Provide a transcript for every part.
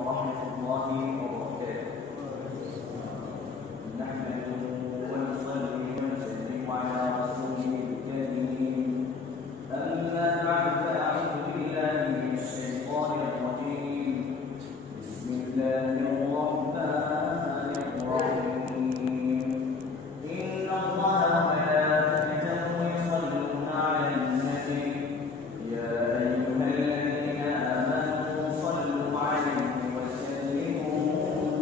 ورحمة الله وبركاته. نحمد ونصلي ونسلم على رسوله الكريم. أما بعد فأعوذ بالله من الشيطان الرجيم. بسم الله الرحمن الرحيم. إن الله وملائكته يصلون على النبي يا أيها الذين آمنوا صلوا عليه وسلموا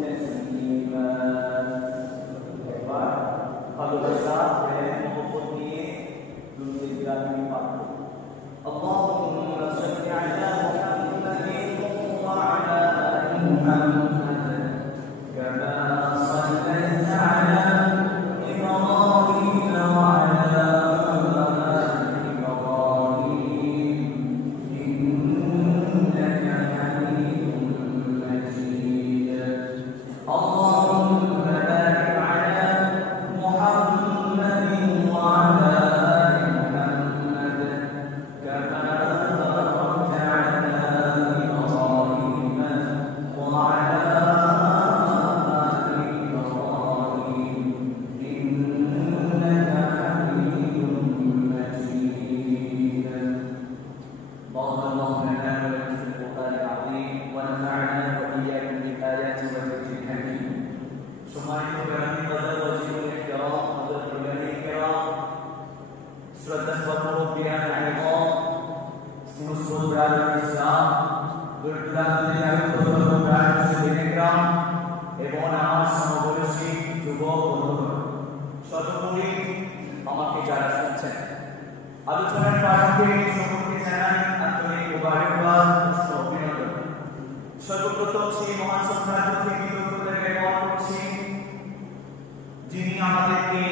تسليما. ভালোবাসা প্রেম মহব্বত নিয়ে দুরূদ ইব্রাহিম পাঠ করুন। اللهم صل على محمد وعلى آل محمد كما صليت على إبراهيم وعلى آل إبراهيم إنك حميد مجيد. اللهم بارك على محمد وعلى آل محمد كما باركت على إبراهيم وعلى آل إبراهيم إنك حميد مجيد. بارك الله لنا ولكم في القرآن العظيم ونفعنا وإياكم بالآيات والذكر الحكيم. সম্মানিত গ্রামী বাজার ওয়াজিবুল ইহতিরাম হযরত উলামায়ে কেরাম শ্রদ্ধাস্পদ মুরব্বিয়ান আলিম মুসলিম ব্রাদার ইসলাম দুর্দান্তের আগত ব্রাদার মুসলিম গ্রাম এবং আমার সমবয়সী যুবক বন্ধুগণ, সর্বোপরি আমাকে যারা শুনছেন, আলোচনার প্রারম্ভে সকলকে জানাই আন্তরিক মোবারকবাদ ও অভিনন্দন। সর্বপ্রথম সেই মহান সম্রাট থেকে কৃতজ্ঞতা জ্ঞাপন করছি যিনি আমাদেরকে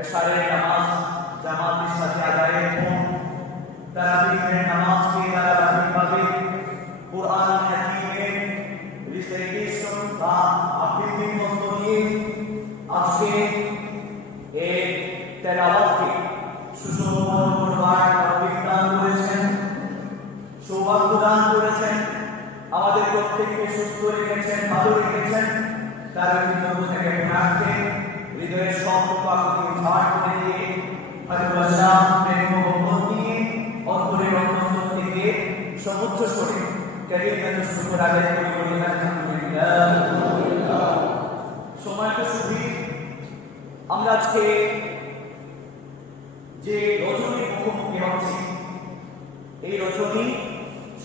এশারের নামাজ জামাতের সাথে আদায় এবং তারাবিহের নামাজকে ধারাবাহিকভাবে কুরআন হাকিমের রিসাইটেশন বা আবৃত্তির মধ্য দিয়ে আজকে এই তেলাওয়াতকে সুষম করবার তৌফিক দান করেছেন, সৌভাগ্য দান করেছেন, আমাদের প্রত্যেককে সুস্থ রেখেছেন, ভালো রেখেছেন। তার কৃতজ্ঞতা জ্ঞাপন রাখতে হৃদয়ের সব পাপকে ঝাড় করে দিয়ে ভালোবাসা প্রেম মহব্বত নিয়ে অন্তরের অন্তঃস্থল থেকে সমুচ্চ স্বরে কালিমাতুশ শুকর আদায় করি বলি আলহামদুলিল্লাহ। সময়ত সুধী, আমরা আজকে যে রজনীর মুখোমুখি হচ্ছি, এই রজনী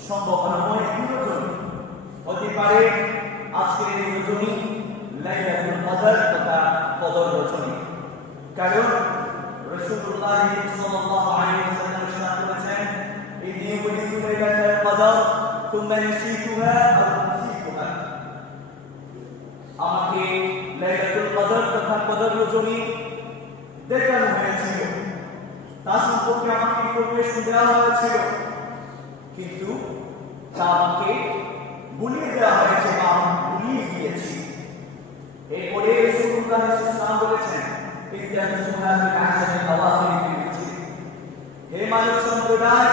সম্ভাবনাময় একটি রজনী হতে পারে। আজকের এই রজনী লাইলাতুল কদর তথা কদর রজনী। কারণ রাসূলুল্লাহ সাল্লাল্লাহু আলাইহি ওয়াসাল্লাম ইরশাদ করেছেন, ইন্নী উরিদু লাইলাতুল কদর তুম্মা নাসিতুহা আও নাসিতুহা। আমাকে লাইলাতুল কদর তথা কদর রজনী দেখানো হয়েছিল, তা সম্পর্কে আমাকে ইনফরমেশন দেওয়া হয়েছিল, কিন্তু তা আমাকে ভুলিয়ে দেওয়া হয়েছে বা ভুলিয়ে গিয়েছি। এরপরে রাসূলুল্লাহ সাল্লাল্লাহু আলাইহি ওয়াসাল্লাম বলেছেন, ইত্তাবিসুহা ফি আশরি আওয়াখির ফিল হিজর। হে মানব সম্প্রদায়,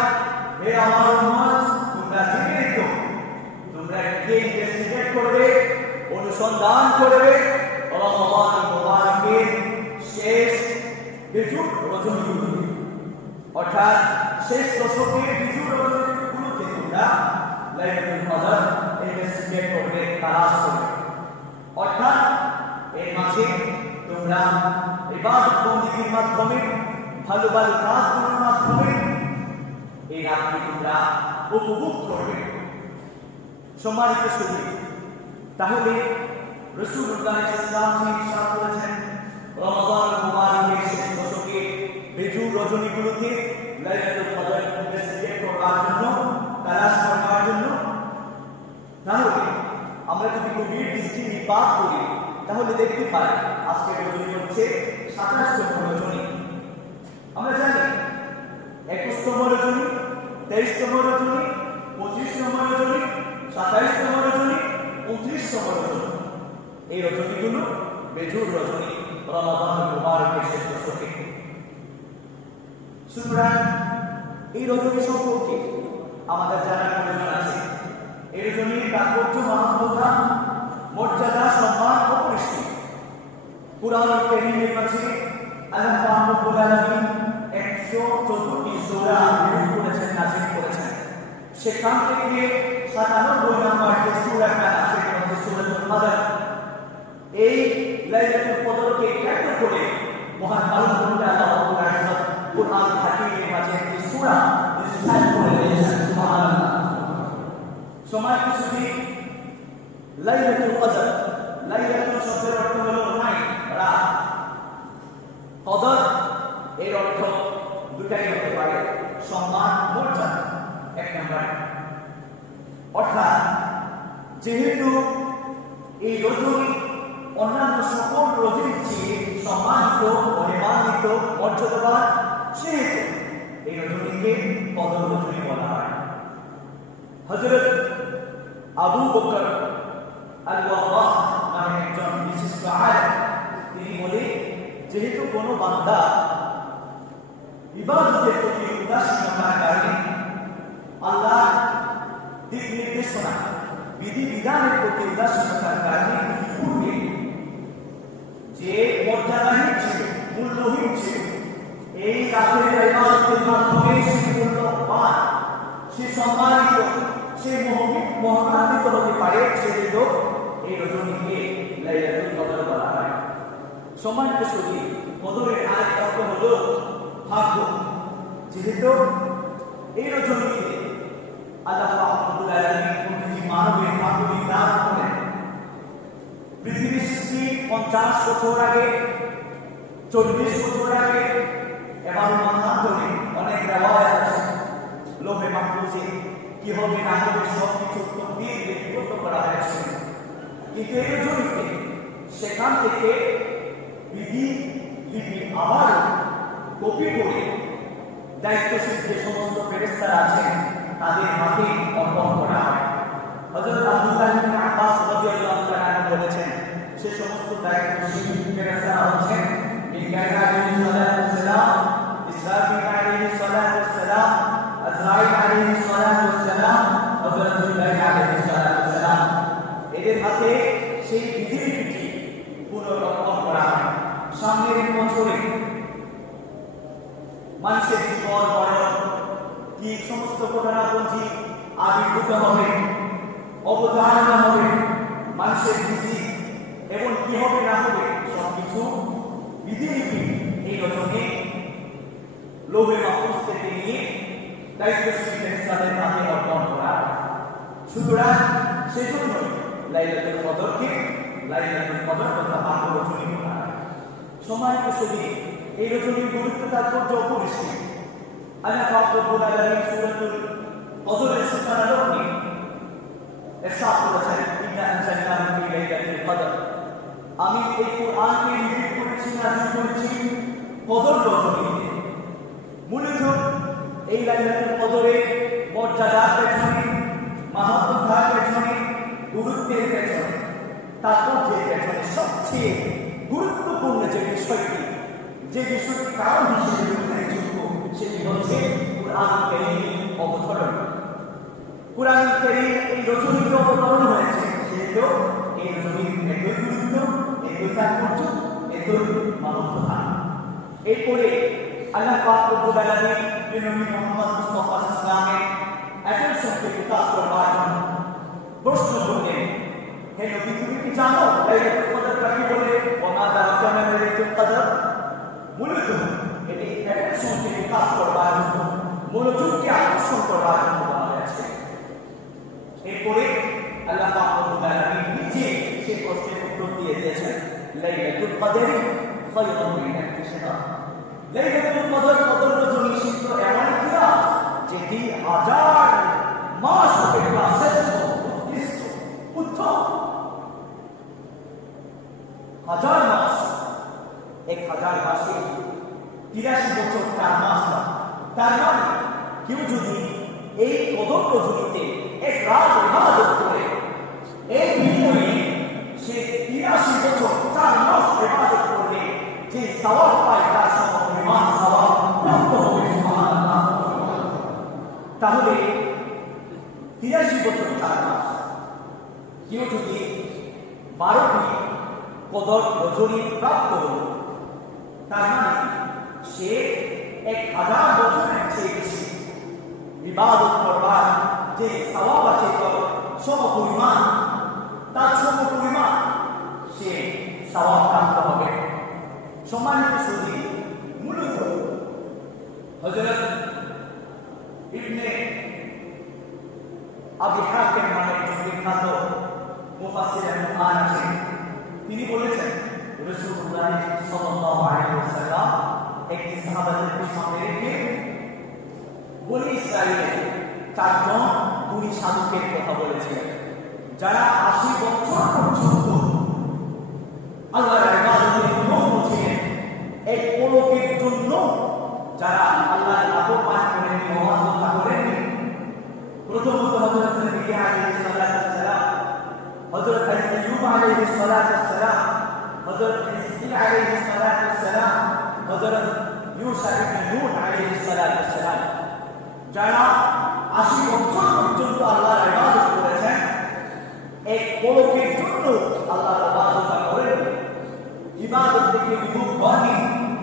হে আমার উম্মত, তোমরা জেনে রেখো, তোমরা গিয়ে ইনভেস্টিগেট করবে, অনুসন্ধান করবে রমজান মুবারকের শেষ বিজুর রজনীগুলোতে, অর্থাৎ শেষ দশকের বিজুর রজনীগুলোতে তোমরা লাইলাতুল কদর ইনভেস্টিগেট করবে, তালাশ করবে। অর্থাৎ এর মাঝে তোমরা ইবাদত বন্দেগীর মাধ্যমে, ভালো ভালো কাজগুলোর মাধ্যমে এই রাতকে তোমরা উপভোগ করবে। সম্মানিত সুধী, তাহলে রাসূলুল্লাহ সাল্লাল্লাহু আলাইহি ওয়াসাল্লাম ইরশাদ করেছেন, রমজান মুবারকের শেষ দশকে বিজুর রজনীগুলোতে লাইলাতুল কদর ইনভেস্টিগেট করার জন্য, তালাশ করার জন্য। তাহলে আমরা যদি গভীর দৃষ্টি নিপাত করি তাহলে দেখতে পাই আজকের রজনী হচ্ছে 27তম রজনী। আমরা জানি 21তম রজনী, 23তম রজনী, 25তম রজনী, 27তম রজনী, 29তম রজনী। এই রজনীগুলো বেজুর রজনী, রমাদান মুবারকের শেষ দশকে। সুতরাং এই রজনী সম্পর্কে আমাদের জানার প্রয়োজন আছে। এর জন্যই তাৎপর্য মাহাত্মতা মর্যাদা সম্মান ও পরিষ্কার কুরআন কারীমের মাঝে আল্লাহ পাক রব্বুল আলামিন 114টি সূরা নাযিল করেছেন সেখান থেকে 97 নম্বর যে সূরাটা আছে সেটা সূরাতুল কদর এই লাইলাতুল কদরকে কেন্দ্র করে মহান আল্লাহ রাব্বুল আলামিন কুরআন হাকিমের মাঝে একটি সূরা নির্ধারণ করে দিয়েছেন সুবহানাল্লাহ সময় কিছু লাইলাতুল কদর লাইলাতুল শব্দের অর্থ হলো রাত কদর এর অর্থ দুটাই হতে পারে সম্মান মর্যাদা এক নম্বর অর্থাৎ যেহেতু এই রজনী অন্যান্য সকল রজনীর চেয়ে সম্মানিত মহিমান্বিত মর্যাদাবান সেহেতু এই রজনীকে কদর রজনী বলা হয় হযরত আবু বকর আল-ওয়াক্কাহ নামে একজন বিশিষ্ট আলেম তিনি বলে যেহেতু কোনো বান্দা ইবাদতের প্রতি উদাসীনতার কারণে আল্লাহ দিক নির্দেশনা বিধি বিধানের প্রতি উদাসীনতার কারণে পূর্বে যে মর্যাদাহীন ছিল মূল্যহীন ছিল এই রাতের ইবাদতের মাধ্যমে সে মূল্যবান সে সম্মানিত সে মহিমান্বিত হতে পারে সেজন্য এই রজনীকে লাইলাতুল কদর বলা হয় সম্মানিত সুধী কদরের আরেক অর্থ হলো ভাগ্য যেহেতু এই রজনীতে আল্লাহ পাক রব্বুল আলামিন প্রতিটি মানবের ভাগ্য নির্ধারণ করেন পৃথিবীর সৃষ্টি 50 বছর আগে 40 বছর আগে এবং মহান্তরে অনেক রেওয়ায়াত আছে লোহে মাহফুজে কি হবে না হবে সবকিছু তকদীর লিপিবদ্ধ করা হয়েছে কিন্তু এই রজনীতে সেখান থেকে বিধি লিপি আবার কপি করে দায়িত্বশীল যে সমস্ত ফেরেশতারা আছেন তাদের হাতে অর্পণ করা হয় হযরত আব্দুল্লাহ ইবনে আব্বাস রাদিয়াল্লাহু তাআলা বলেছেন সে সমস্ত দায়িত্বশীল ফেরেশতারা হচ্ছেন মিকাঈল আলাইহিস সালাম ইসরাফিল আলাইহিস সালাম আজরাইল আলাইহিস সালাম হযরত জিবরাইল আলাইহিস সালাম এদের হাতে সেই বিধিটি পুনরুত্থাপন করা হয় সামনের বছরে মানুষের জীবন মরণ কি সমস্ত ঘটনাপঞ্জি আবির্ভূত হবে অবধারণা হবে মানুষের বিধি এবং কি হবে না হবে সবকিছু বিধিলিপি এই রজনী লোহে মাহফুজ থেকে নিয়ে দায়িত্বশীল ফেরেশতাদের হাতে অর্পণ করা সুতরাং সেজন্য লাইলাতুল কদরকে লাইলাতুল কদর তথা ভাগ্য রজনী বলা হয় সম্মানিত সুধী এই রজনীর গুরুত্ব তাৎপর্য অপরিসীম আল্লাহ পাক রব্বুল আলামিন সূরাতুল কদরের সূচনা লগ্নে ইরশাদ করেছেন ইন্না আনজালনাহু ফি লাইলাতুল কদর আমি এই কোরআনকে নাযিল করেছি কদর রজনীতে মূলত এই লাইলাতুল কদরের মর্যাদার পেছনে মাহাত্ম্যের পেছনে গুরুত্বের পেছনে তাৎপর্যের পেছনে সবচেয়ে গুরুত্বপূর্ণ যে বিষয়টি কারণ হিসেবে উল্লেখযোগ্য সেটি হচ্ছে কুরআন কারীমের অবতরণ কুরআন কারীম এই রজনীর অবতরণ হয়েছে সেজন্য এই রজনীর একই গুরুত্ব একই তাৎপর্য একই মাহাত্ম্য এরপরে আল্লাহ পাক রব্বুল আলামিন নবী মুহাম্মদ মুস্তাফা সাল্লাল্লাহু আলাইহি ওয়াসাল্লামকে বিকাশ করবার জন্য প্রশ্ন করলেন হে নবী তুমি কি জানো লাইলাতুল কদর কাকে বলে ওয়া মা যারাকা মা লাইলাতুল কদর মূলত এটি অ্যাটেনশনকে বিকাশ করবার জন্য মনোযোগকে আকর্ষণ করবার জন্য বলা হয়েছে এরপরে আল্লাহ পাক রব্বুল আলামিন নিজে সেই প্রশ্নের উত্তর দিয়ে দিয়েছেন লাইলাতুল কদর খায়রুম মিন আলফি শাহর লাইলাতুল কদর কদর রজনী নিষিদ্ধ এমন একটি রাত যেটি 1000 মাস অপেক্ষা শ্রেষ্ঠ উৎকৃষ্ট উত্তম 1000 মাস 1000 মাসে 83 বছর 4 মাস তার মানে কেউ যদি এই কদর রজনীতে এক রাত ইবাদত করে এই বিনিময়ে সে 83 বছর 4 মাস ইবাদত করবে যে সওয়াব পায় তার সমপরিমাণ সওয়াব প্রাপ্ত হবে সুবহানাল্লাহ তাহলে 83 বছর 4 মাস কেউ যদি 12টি কদর রজনী প্রাপ্ত হল, তার মানে সে 1000 বছরের চেয়ে বেশি ইবাদত করবার যে সওয়াব আছে সমপরিমাণ, তার সমপরিমাণ সে সওয়াব প্রাপ্ত হবে। সম্মানিত সুধী, মূলত হযরত ইবনে আবি হাতিম নামে একজন বিখ্যাত মুফাসসির কুরআন আছেন, তিনি বলেছেন রাসূলুল্লাহ সাল্লাল্লাহু আলাইহি ওয়াসাল্লাম একটি সাহাবাদের সামনে রেখে বনি ইসরাঈলের 4 জন গুণী সাধকের কথা বলেছিলেন, যারা 80 বছর পর্যন্ত আল্লাহর ইবাদতে নিমগ্ন ছিলেন। এক পলকের জন্য যারা আল্লাহর নাফরমান করেন, মহাত্মা করেন। প্রথমত হযরত নবী আলাইহিস সালাতু ওয়াস সালাম, হযরত আইয়ুব আলাইহিস সালাতু ওয়াস সালাম, হযরত ইসমাঈল আলাইহিস সালাতু ওয়াস সালাম, হযরত ইউসা ইবনে নূহ আলাইহিস সালাতু ওয়াস সালাম, যারা 80 বছর পর্যন্ত আল্লাহর ইবাদত করেছেন। এক পলকের জন্য আল্লাহর ইবাদত করেন, ইবাদত থেকে বিমুখ হননি।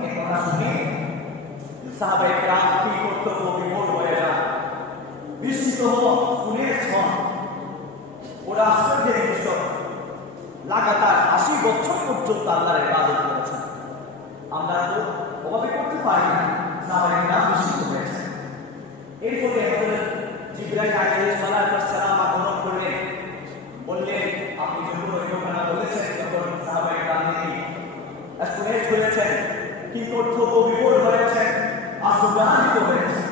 এই কথা শুনে সাহাবায়ে কেরাম কি কর্তব্য বিমূঢ় হয়ে যান, বিস্মিত শুনেছেন। ওরা আশ্চর্যের বিষয়, লাগাতার 80 বছর পর্যন্ত আল্লাহর ইবাদত করেছেন। আমরা তো ওভাবে করতে পারি না। সাহাবায়ে কেরাম বিস্মিত হয়েছেন। এরপরে হযরত জিবরাইল আলাইহিস সালাতু ওয়াস সালাম আগমন করলেন, বললেন আপনি যখন ওই ঘটনা বলেছেন তখন সাহাবায়ে কেরাম আশ্চর্য হয়েছেন, কিন্তু কর্তব্য বিমূঢ় হয়েছেন, আশ্চর্যান্বিত হয়েছেন।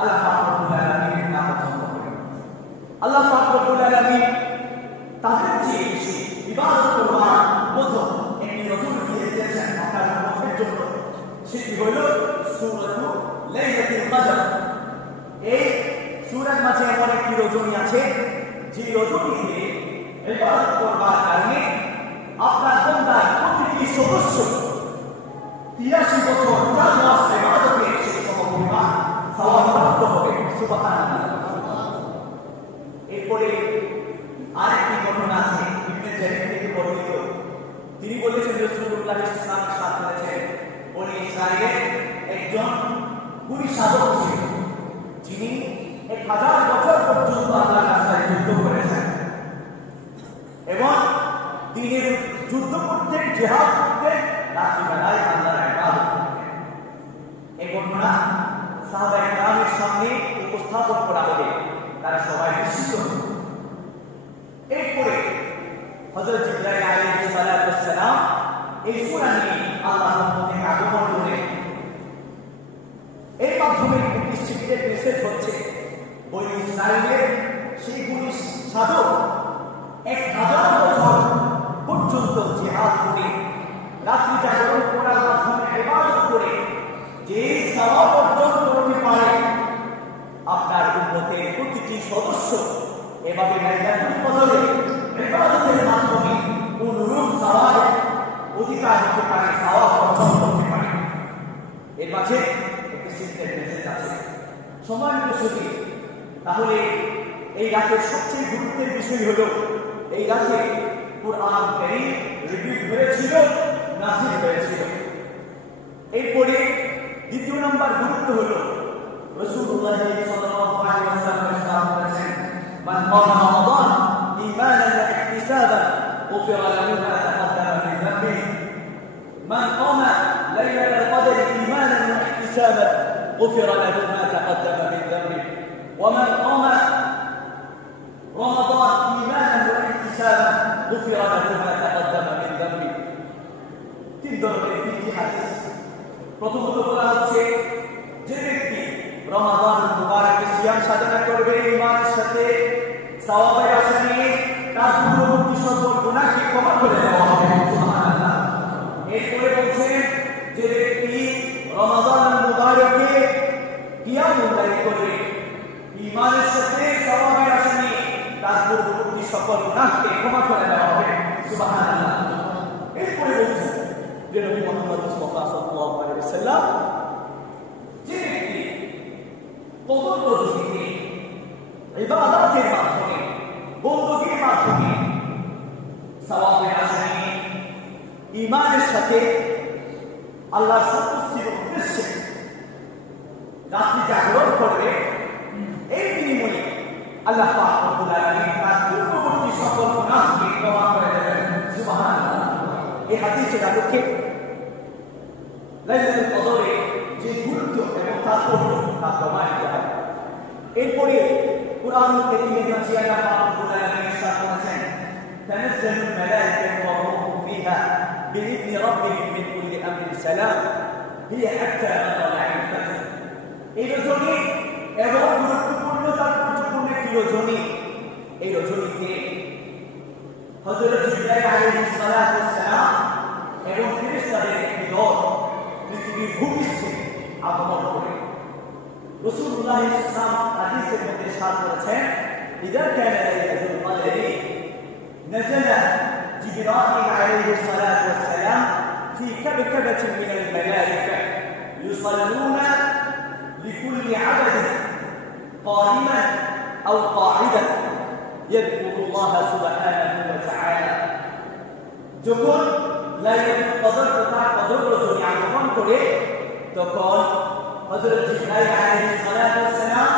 আল্লাহ পাক রব্বুল আলামিনের নাম পছন্দ করেন। আল্লাহ পাক রব্বুল আলামিন তাদের চেয়ে বেশি ইবাদত করবার মতো একটি রজনী দিয়ে দিয়েছেন আপনার উম্মতের জন্য। সেটি হলো সূরাতুল লাইলাতুল কদর। এই সূরার মাঝে এমন একটি রজনী আছে, যে রজনীতে ইবাদত করবার কারণে আপনার বান্দার প্রতিটি সদস্য 83 বছর 4 মাস ইবাদতে সেই সমপরিমাণ সওয়াব প্রাপ্ত হবে। সুবহানাল্লাহ। এরপরে আরেকটি ঘটনা আছে ইবনে জারীর থেকে বর্ণিত। তিনি বলেছেন রাসূলুল্লাহ সাল্লাল্লাহু আলাইহি ওয়াসাল্লাম বলেছেন, বনি ইসরাঈলের একজন গুণী সাধক ছিলেন, যিনি 1000 বছর পর্যন্ত আল্লাহর রাস্তায় যুদ্ধ করেছেন এবং দিনের যুদ্ধ করতেন, জিহাদ করতেন, রাত্রিবেলায় আল্লাহর ইবাদত করতেন। এই ঘটনা সাহাবায়ে কেরামের সামনে উপস্থাপন করা হবে, তারা সবাই বিস্মিত হলেন। এরপরে হযরত জিবরাইল আলাইহিস সালাতু ওয়াস সালাম এই সূরা নিয়ে আল্লাহর পক্ষ থেকে আগমন করলেন। এর মাধ্যমে একটি শিক্ষার মেসেজ হচ্ছে, বনি ইসরাঈলের সেই গুণী সাধক 1000 বছর পর্যন্ত জিহাদ করে, রাত্রি জাগরণ করার মাধ্যমে ইবাদত করে যে সওয়াব অর্জন করতে পারে, আপনার উম্মতের প্রতিটি সদস্য এভাবে লাইলাতুল কদরে ইবাদতের মাধ্যমে অনুরূপ সওয়াব অধিকার হতে পারে, সওয়াব অর্জন করতে পারে। এর মাঝে একটি শিক্ষার মেসেজ আছে। সম্মানিত সুধী, তাহলে এই রাতের সবচেয়ে গুরুত্বের বিষয় হলো, এই রাতে কুরআন কারীম রিভিউ হয়েছিল, নাযিল হয়েছিল। এরপরে দ্বিতীয় নাম্বার গুরুত্ব হলো, রাসূলুল্লাহ সাল্লাল্লাহু আলাইহি ওয়াসাল্লাম বলেছেন, মান ক্বামা রমাদান ঈমানান ওয়া ইহতিসাবান গুফিরা লাহু মা তাকাদ্দামা মিন যামবিহি। মান ক্বামা লাইলাতাল কদরি ঈমানান ওয়া ইহতিসাবান গুফিরা লাহু মা তাকাদ্দামা মিন যামবিহি। ওয়া মান ক্বামা রমাদান ঈমানান ওয়া ইহতিসাবান গুফিরা লাহু মা তাকাদ্দামা মিন যামবিহি। তিন ধরনের তিনটি হাদিস। প্রথমত বলা হচ্ছে, যে ব্যক্তি রমাদান মুবারকে সিয়াম সাধনা করবে ঈমানের সাথে, সওয়াবের আশা নিয়ে, তার পূর্ববর্তী সকল গুনাহকে ক্ষমা করে দেওয়া হবে। সুবহানাল্লাহ। এরপরে বলছেন, যে ব্যক্তি রমাদান মুবারকে কিয়ামুল লাইল করবে ঈমানের সাথে, সওয়াবের আশা নিয়ে, তার পূর্ববর্তী সকল গুনাহকে ক্ষমা করে দেওয়া হবে। সুবহানাল্লাহ। এরপরে বলছেন যে নবী মুহাম্মদ মুস্তাফা সাল্লাল্লাহু আলাইহি ওয়াসাল্লাম, যে ব্যক্তি কদর রজনীতে ইবাদতের মাধ্যমে, বন্দগির মাধ্যমে ঈমানের সাথে আল্লাহ সন্তুষ্টির উদ্দেশ্যে রাত্রি জাগরণ করবে, এই বিনিময়ে আল্লাহ পাক রব্বুল আলামিন তার পূর্ববর্তী সকল গুনাহকে ক্ষমা করে দেবেন। সুবহানাল্লাহ। এই হাদিসের আলোকে লাইলাতুল কদরে যে গুরুত্ব এবং তাৎপর্য তা প্রমাণিত হয়। এরপরে কুরআনুল কারীমের মাঝে আল্লাহ পাক রব্বুল আলামিন ইরশাদ করেছেন, তানাজ্জালুল মালায়েকাতু ওয়া রূহু ফিহা বিইذن রাব্বিহিম মিন কুল্লি আমরিন সালাম হিয়া হাত্তা মাতলা'il ফাজর। এই রজনী এবং গুরুত্বপূর্ণ তাৎপর্যপূর্ণ একটি রজনী। এই রজনীতে হযরত জিবরাইল আলাইহিস সালাতু ওয়াস সালাম এবং ফেরেশতাদের একটি দল পৃথিবীর ভূপৃষ্ঠে আগমন করে। রাসূলুল্লাহ সাল্লাল্লাহু আলাইহি ওয়াসাল্লাম হাদিসের মধ্যে ইরশাদ করেছেন, ইযা কানা লাইলাতুল কদরি নাযালা জিবরাইল আলাইহিস সালাতু ওয়াস সালাম ফি কাবকাবাতিন মিনাল মালায়েকা ইউসাল্লুনা লিকুল্লি আবাদিন কাইমান আও কাঈদান ইয়াযকুরুল্লাহ সুবহানাহু ওয়া তাআলা। যখন লাইলাতুল কদর তথা কদর রজনী আগমন করে, তখন হযরত জিবরাইল আলাইহিস সালাতু ওয়াস সালাম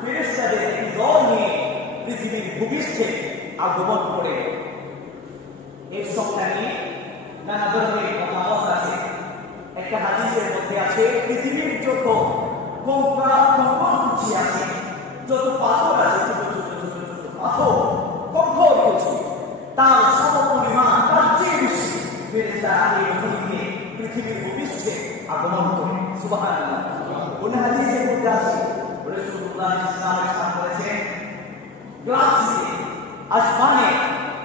ফেরেশতাদের একটি দল নিয়ে পৃথিবীর ভূপৃষ্ঠে আগমন করে। এই সংখ্যা নিয়ে নানা ধরনের মতামত আছে। একটা হাদিসের মধ্যে আছে, পৃথিবীর যত কঙ্করকুচি আছে, যত পাথর আছে, ছোট ছোট ছোট ছোট পাথর, কঙ্করকুচি, তার সমপরিমাণ, তার চেয়ে বেশি ফেরেশতারা এই রজনীতে পৃথিবীর ভূপৃষ্ঠে আগমন করে। সুবহানাল্লাহ। কোন হাদিসের মধ্যে আছে, রাসূলুল্লাহ সাল্লাল্লাহু আলাইহি ওয়াসাল্লাম বলেছেন, গ্যালাক্সিতে আসমানে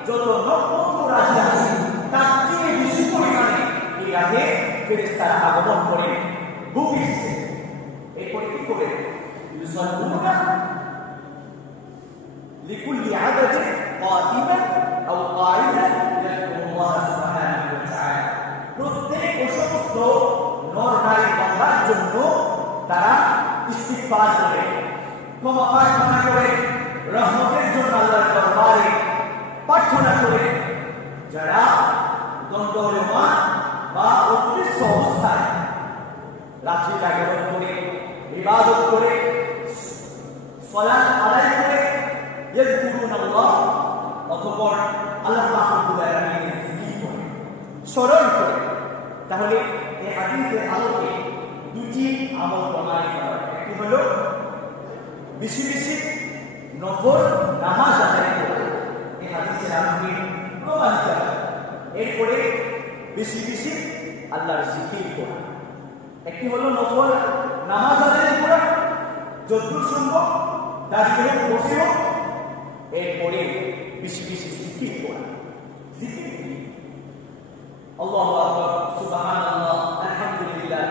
যত নক্ষত্র রাশি আছে, তার চেয়ে বেশি পরিমাণে এই রাতে ফেরেশতারা আগমন করে ভূপৃষ্ঠে। এরপরে কি করে? ইউসাল্লুনা লিকুল্লি আবাদিন কাইমান আও কাঈদান ইয়াযকুরুল্লাহ সুবহানাহু ওয়া তাআলা। প্রত্যেক সমস্ত নর নারী বান্দার জন্য তারা ইস্তিগফার করে, ক্ষমা প্রার্থনা করে, রহমতের জন্য আল্লাহর দরবারে প্রার্থনা করে। যারা দণ্ডায়মান বা অদৃশ্য অবস্থায় রাত্রি জাগরণ করে, ইবাদত করে, সালাত আদায় করে, ইয়াযকুরুনাল্লাহ, অতঃপর আল্লাহ পাক রব্বুল আলামিনের জিকির করে, স্মরণ করে। তাহলে এই হাদিসের আলোকে দুটি আমল প্রমাণিত হয়। একটি হলো বেশি বেশি নফল নামাজ আদায় করা, এই হাদিসের আলোকে প্রমাণিত হয়। এরপরে বেশি বেশি আল্লাহর জিকির করা। একটি হলো নফল নামাজ আদায় করা, যতদূর সম্ভব দাঁড়িয়ে হোক, বসে হোক। এরপরে বেশি বেশি জিকির করা। জিকির কি? আল্লাহু আকবার, সুবহানাল্লাহ, আলহামদুলিল্লাহ,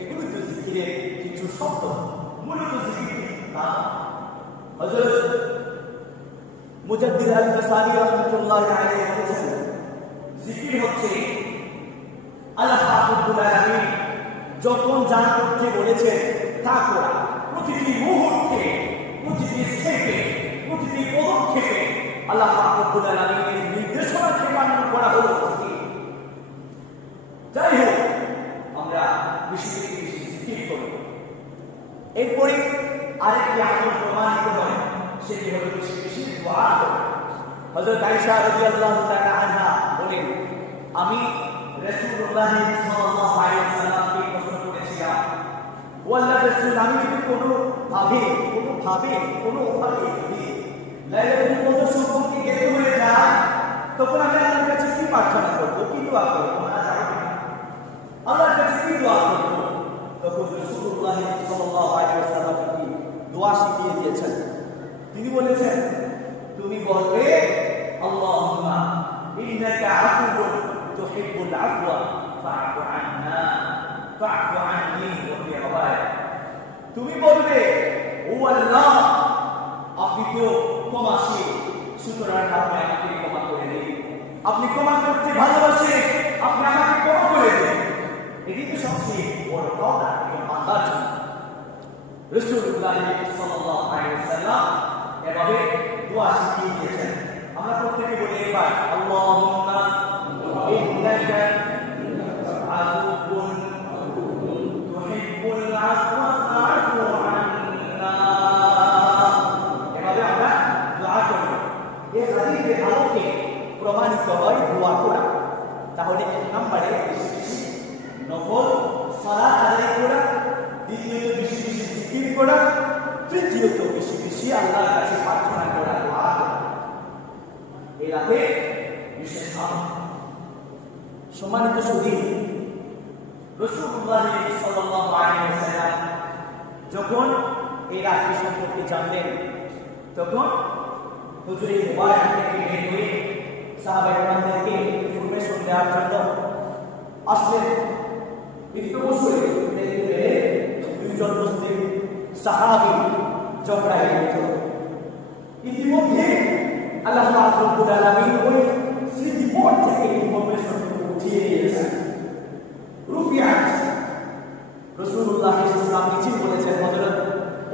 এগুলো তো জিকিরের কিছু শব্দ। মূলত জিকির না। হযরত মুজাদ্দিদ আল-ফাসানি রাহমাতুল্লাহি আলাইহি বলেছেন, জিকির হচ্ছে আল্লাহ পাক রব্বুল আলামিন যখন যা করতে বলেছেন তা করা। প্রতিটি মুহূর্তে, প্রতিটি সেকেন্ডে, প্রতিটি পদক্ষেপে আল্লাহ পাক রব্বুল আলামিনের নির্দেশনাকে পালন করা হলো জিকির। যাই হোক, আমরা বেশি বেশি জিকির করব। এরপরে আরেকটি আমল প্রমাণিত হয়, সেটি হলো বেশি বেশি দোয়া করা। হযরত আয়েশা রাদিয়াল্লাহু তাআলা আনহা বলেন, আমি রাসূলুল্লাহ সাল্লাল্লাহু আলাইহি ওয়াসাল্লামকে প্রশ্ন করেছিলাম, ও আল্লাহর রাসূল, আমি যদি কোনো ভাবে যদি লাইলাতুল কদর সম্পর্কে জ্ঞাত হয়ে যায়, তখন আমি আল্লাহর কাছে কি প্রার্থনা করবো, কি দোয়া করবো? আল্লাহর কাছে কি দোয়া করবো? তখন রাসূলুল্লাহ সাল্লাল্লাহু আলাইহি ওয়াসাল্লাম কি দোয়া শিখিয়ে দিয়েছেন। তিনি বলেছেন, তুমি বলবে, আল্লাহুম্মা ইন্নাকা আফুউন তুহিব্বুল আফওয়া ফা'ফু আন্না ফা'ফু আন্নী। ওয়া ফি রিওয়ায়া তুমি বলবে, ও আল্লাহ, আপনি তো ক্ষমাশীল, সুতরাং আপনি আমাকে ক্ষমা করে দিন। আপনি ক্ষমা করতে ভালোবাসেন, আপনি আমাকে ক্ষমা করে দিন। এটি তো সবচেয়ে বড় কথা একজন বান্দার জন্য। রাসূলুল্লাহ সাল্লাল্লাহু আলাইহি ওয়াসাল্লাম এভাবে দোয়া শিখিয়ে দিয়েছেন। আমরা প্রত্যেকে বলি এবার, আল্লাহুম্মা ইন্নাকা প্রমাণিত হয় দোয়া করা। তাহলে এক নম্বরে বেশি বেশি নফল সালাত আদায় করা, দ্বিতীয়ত বেশি বেশি জিকির করা, তৃতীয়ত বেশি বেশি আল্লাহর কাছে প্রার্থনা করা, দোয়া করা। এই রাতে বিশেষ সম্মানিত সুধী, রাসূলুল্লাহ সাল্লাল্লাহু আলাইহি ওয়াসাল্লাম যখন এই রাত্রি সম্পর্কে জানলেন, তখন হুজুর মুবারক থেকে বের হয়ে সাহাবায়ে-কেরামদেরকে ইনফরমেশন দেওয়ার জন্য আসলেন। কিন্তু অবশ্যই দেখতে পেলে দুইজন মুসলিম সাহাবী ঝগড়া হয়েছিল। ইতিমধ্যে আল্লাহ রাব্বুল আলামিন ওই স্মৃতিপট থেকে ইনফরমেশন উঠিয়ে নিয়েছেন। রুফিয়াত রাসূলুল্লাহ সাল্লাল্লাহু আলাইহি ওয়াসাল্লাম কিছু বলেছেন, হযরত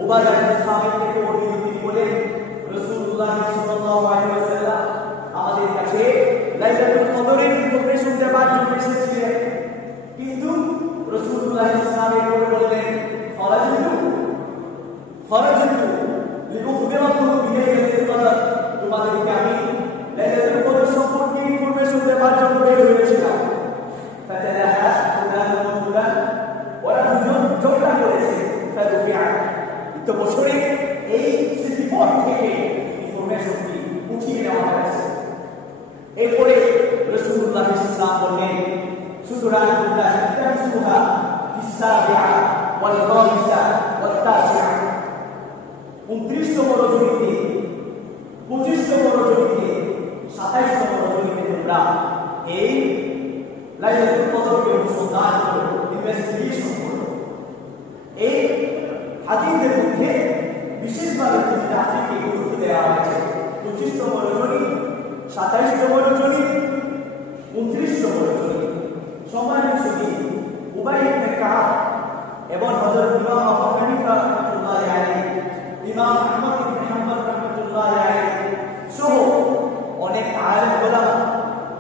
উবাদা ইবনে সামিত থেকে বর্ণিত বলেন, রাসূলুল্লাহ সাল্লাল্লাহু আলাইহি ওয়াসাল্লাম আমাদের কাছে লাইলাতুল কদরের ইনফরমেশন দেওয়ার জন্য এসেছিলেন। কিন্তু রাসূলুল্লাহ সাল্লাল্লাহু আলাইহি ওয়াসাল্লাম বললেন, ফারাজতু লিউখবিরাকুম বিলাইলাতিল কদর, তোমাদেরকে আমি লাইলাতুল কদর সম্পর্কে ইনফরমেশন দেওয়ার জন্য বের হয়েছিলাম। ফাতালাহা ফুলান ওয়া ফুলান, ওরা দুজন ঝগড়া করেছে। ফারুফিআ, তো বছরে এই স্মৃতিপট থেকে ইনফরমেশনটি উঠিয়ে নেওয়া হয়েছে। এরপরে রাসূলুল্লাহ সাল্লাল্লাহু আলাইহি ওয়াসাল্লাম বললেন, সুতরাং তোমরা তামসুহা ফিস-সাবিআ ওয়াল খামিসা ওয়াত তাসিআ, 29তম রজনীতে, 25তম রজনীতে, 27তম রজনীতে তোমরা এই লাইলাতুল কদরকে অনুসন্ধান করো, ইনভেস্টিগেশন করো। এই হাদিসের মধ্যে বিশেষভাবে তিনটি রাত্রিকে গুরুত্ব দেওয়া হয়েছে: 25তম রজনী, 27তম রজনী, 29তম রজনী। সম্মানিত সুধী, উবাই ইবনে কাব এবং হযরত ইমাম আবু হানিফা রাহমাতুল্লাহি আলাইহি, ইমাম আহমদ ইবনে হাম্বল রাহমাতুল্লাহি আলাইহি সহ অনেক আলেম ওলামা,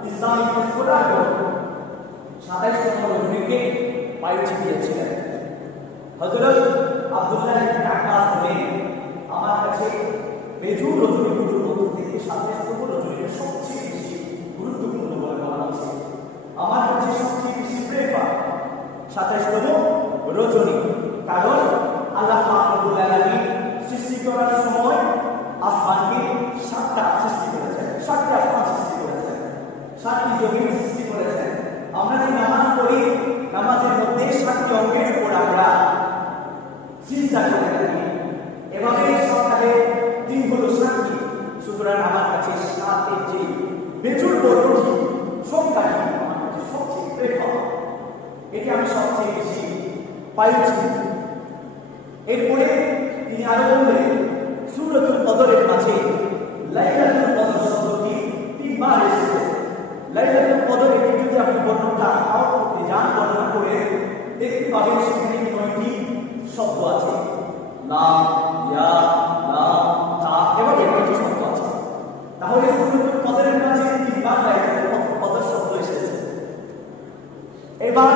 ইসলামিক স্কলারগণ 27তম রজনীকে পাইছি দিয়েছিলেন। হযরত আব্দুল্লাহ ইবনে আব্বাস বলেন, আমার কাছে বেজুর রজনীগুলোর মধ্যে থেকে 27তম রজনীটা সবচেয়ে বেশি গুরুত্বপূর্ণ বলে মনে হচ্ছে। আমার কাছে সবচেয়ে বেশি প্রেফার 27তম রজনী, কারণ আল্লাহ রাব্বুল আলামিন সৃষ্টি করার সময় আসমানকে 7টা সৃষ্টি করেছেন, 7টা আসমান সৃষ্টি করেছেন, 7টি জমিন সৃষ্টি করেছেন। আমরা যে নামাজ পড়ি, নামাজের মধ্যে 7টি অঙ্গের উপর আমরা চিন্তা করে থাকি। এভাবে সপ্তাহে দিন হলো 7টি। সুতরাং আমার কাছে 7-এর যে বেজুর বর্ণটি সংখ্যাটি আমার কাছে সবচেয়ে প্রেফার, এটি আমি সবচেয়ে বেশি পাইছি। এরপরে তিনি আরো বললেন, সূরাতুল কদরের মাঝে লাইলাতুল কদর শব্দটি 3বার এসেছে। লাইলাতুল কদরের যদি আপনি বর্ণনা করতে যান, বর্ণনা করে দেখতে পাবেন সেখানে 9টি শব্দ আছে। লাম, ইয়া, লাম, তা, এভাবে 9টি শব্দ আছে। তাহলে সূরাতুল কদরের মাঝে 3বার লাইলাতুল কদর শব্দ এসেছে। এবার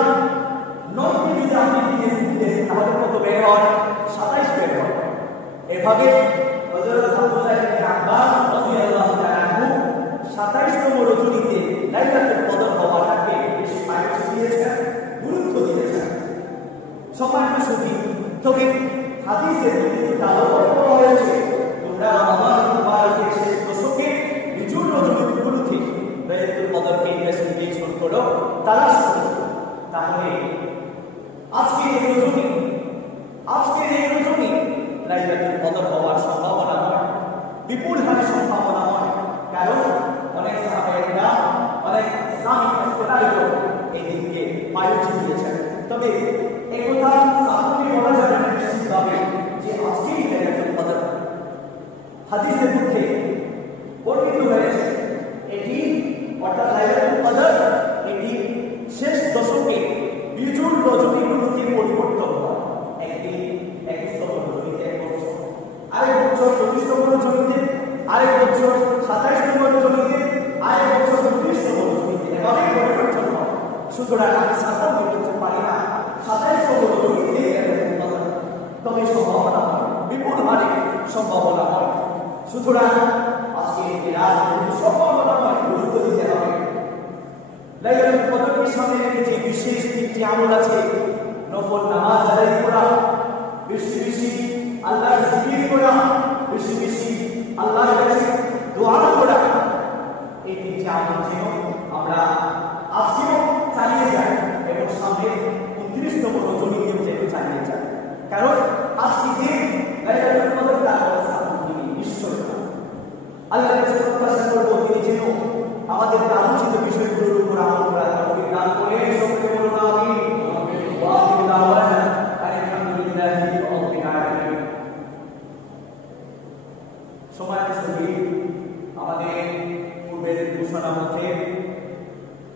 9টি যদি আপনি দিয়ে দিতেন, তাহলে কত বের হয়? 27 বের হয়। এভাবে হযরত আব্দুল্লাহ ইবনে আব্বাস রাদিয়াল্লাহু তাআলা আনহু 27তম রজনীতে লাইলাতুল কদর হওয়াটাকে বেশি প্রায়োরিটি দিয়েছেন, গুরুত্ব দিয়েছেন। সম্মানিত সুধী, তবে হাদিসের মধ্যে আলোচনা হয়েছে, তোমরা রমাদান মুবারকের শেষ দশকে বিজুর রজনীগুলোতে লাইলাতুল কদরকে ইনভেস্টিগেশন করো, তালাশ করো। তাহলে আজকের এই রজনী লাইলাতুল কদর হওয়ার সম্ভাবনা নয়, বিপুল হারে সম্ভাবনা নয়। কারণ অনেক সাহাবায়ে-কেরাম, অনেক ইসলামিক স্কলারগণ এই দিনকে প্রায়োরিটি দিয়েছেন। তবে একথা সাহাবী বলা যাবে না নিশ্চিতভাবে যে আজকেই লাইলাতুল কদর। হাদিসের মধ্যে বর্ণিত হয়েছে এটি, অর্থাৎ লাইলাতুল কদর এটি শেষ দশকে বিজুর রজনীগুলোতে পরিবর্তন হয়। একদিন 21তম রজনীতে এক বছর, আরেক বছর 25তম রজনীতে, আরেক বছর 27তম রজনীতে, আরেক বছর 29তম রজনীতে, এভাবে পরিবর্তন হয়। সুতরাং আমি সাধারণ বলতে পারি না 27তম রজনীতে তবে সম্ভাবনা হয়, বিপুল হারে সম্ভাবনা হয়। সুতরাং আজকে এই রাত সম্ভাবনাময় গুরুত্ব দিতে হবে। লাইলাতুল কদরকে সামনে রেখে যে বিশেষ তিনটি আমল আছে, নফল নামাজ আদায় করা, বেশি বেশি আল্লাহর জিকির করা, বেশি বেশি আল্লাহর কাছে দোয়া করা, এই তিনটি আমল যেন আমরা আজকেও চালিয়ে যাই এবং সামনে 29তম রজনীতে যেন চালিয়ে যাই। কারণ আজকে যে লাইলাতুল কদর তার অবস্থা নিশ্চয় আল্লাহর কাছে প্রত্যাশা করব তিনি যেন আমাদের আলোচিত বিষয়গুলোর উপর আমল করার তৌফিক দান করেন। সকলে বলুন আমিন। ওয়া আখিরু দাওয়ানা আলহামদুলিল্লাহি রাব্বিল আলামিন। সম্মানিত সুধী, আমাদের পূর্বের ঘোষণা মতে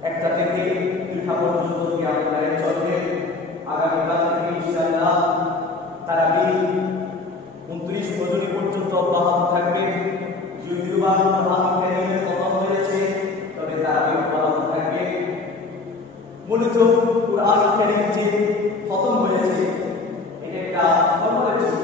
1টা থেকে 2টা পর্যন্ত জ্ঞান ক্লাস চলবে। আগামীকাল থেকে ইনশাআল্লাহ তারাবি 29 রজনী পর্যন্ত অব্যাহত থাকবে। যদিও বা কোরআন কারীমে খতম হয়েছে, তবে তারাবি অব্যাহত থাকবে। মূলত কোরআন কারীম যে খতম হয়েছে এটা একটা ফরমালিটি,